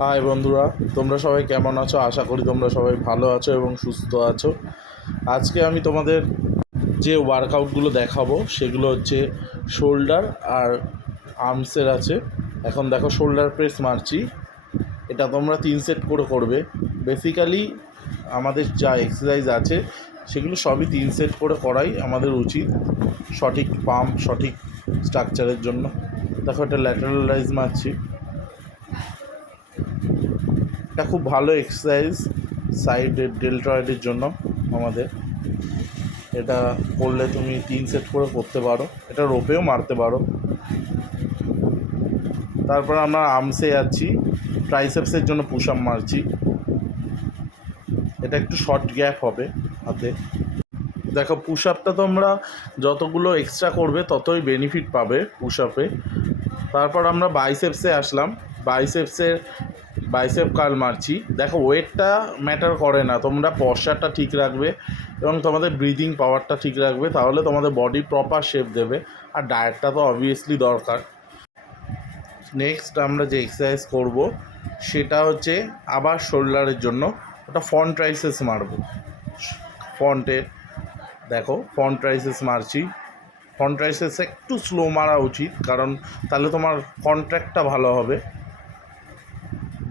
High বন্ধুরা, তোমরা সবাই কেমন আছো? আশা করি তোমরা সবাই ভালো আছো এবং সুস্থ আছো। আজকে আমি তোমাদের যে ওয়ার্কআউটগুলো দেখাবো সেগুলো হচ্ছে শোল্ডার আর আর্মসের আছে। এখন দেখো, শোল্ডার প্রেস মারছি। এটা তোমরা 3 সেট করে করবে। বেসিক্যালি আমাদের যা এক্সারসাইজ আছে সেগুলো সবই 3 সেট করে করাই আমাদের উচিত, সঠিক পাম্প, সঠিক স্ট্রাকচারের জন্য। দেখো, এটা ল্যাটারাল রাইজ মারছি। এটা খুব ভালো এক্সারসাইজ সাইডের ডেল্টয়েডের জন্য আমাদের। এটা করলে তুমি 3 সেট করে করতে পারো, এটা রোপেও মারতে পারো। তারপর আমরা আর্মসে যাচ্ছি, ট্রাইসেপসের জন্য পুশ আপ মারছি। এটা একটু শর্ট গ্যাপ হবে হাতে। দেখো, পুশ আপটা তোমরা যতগুলো এক্সট্রা করবে ততই বেনিফিট পাবে পুশ আপে। তারপর আমরা বাইসেপসে আসলাম। বাইসেপ কার্ল মারছি। দেখো, ওয়েটটা ম্যাটার করে না, তোমরা পশ্চারটা ঠিক রাখবে এবং তোমাদের ব্রিদিং পাওয়ারটা ঠিক রাখবে, তাহলে তোমাদের বডি প্রপার শেপ দেবে। আর ডায়েটটা তো অবভিয়াসলি দরকার। নেক্সট আমরা যে এক্সারসাইজ করব সেটা হচ্ছে আবার শোল্ডারের জন্য। ওটা ফ্রন্ট ট্রাইসেপস মারবো। ফ্রন্টের দেখো, ফ্রন্ট ট্রাইসেপস মারছি। ফ্রন্ট ট্রাইসেপস একটু স্লো মারা উচিত, কারণ তাহলে তোমার কন্ট্রাক্টটা ভালো হবে।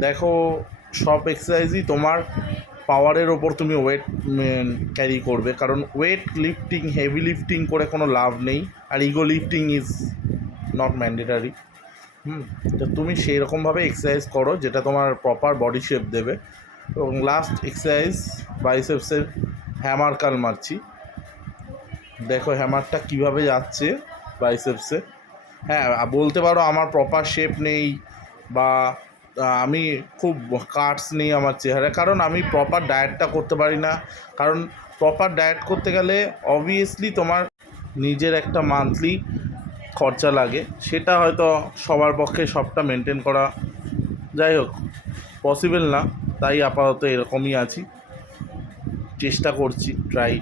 দেখো, সব এক্সারসাইজই তোমার পাওয়ারের ওপর তুমি ওয়েট ক্যারি করবে, কারণ ওয়েট লিফটিং, হেভি লিফটিং করে কোনো লাভ নেই। আর ego lifting is not mandatory. তো তুমি সেই রকমভাবে এক্সারসাইজ করো যেটা তোমার প্রপার বডি শেপ দেবে। এবং লাস্ট এক্সারসাইজ বাইসেপসের হ্যামার কার্ল মারছি। দেখো হ্যামারটা কীভাবে যাচ্ছে বাইসেপসে। হ্যাঁ, বলতে পারো আমার প্রপার শেপ নেই বা আমি খুব কাটস নেই আমার চেহারা, কারণ আমি প্রপার ডায়েটটা করতে পারি না। কারণ প্রপার ডায়েট করতে গেলে অবভিয়াসলি তোমার নিজের একটা মান্থলি খরচা লাগে, সেটা হয়তো সবার পক্ষে সবটা মেনটেন করা, যাই হোক, পসিবল না। তাই আপাতত এরকমই আছি, চেষ্টা করছি, ট্রাই।